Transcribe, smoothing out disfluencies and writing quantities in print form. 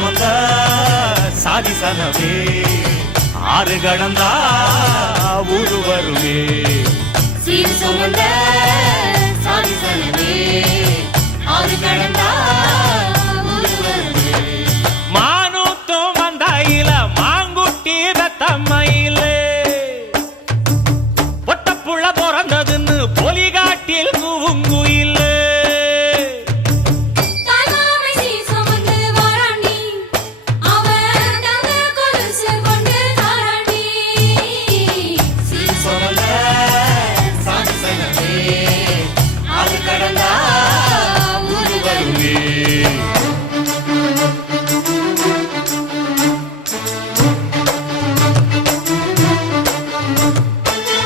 சுமந்த சாதிசனமே ஆறு கடந்தா ஊரு வருமே சீர் சுமந்த சாதிசனமே ஆறு கடந்தா ஊரு வருமே மானூத்தும் வந்தாயில மாங்குட்டி தம்மையிலே பொட்டப்புள்ள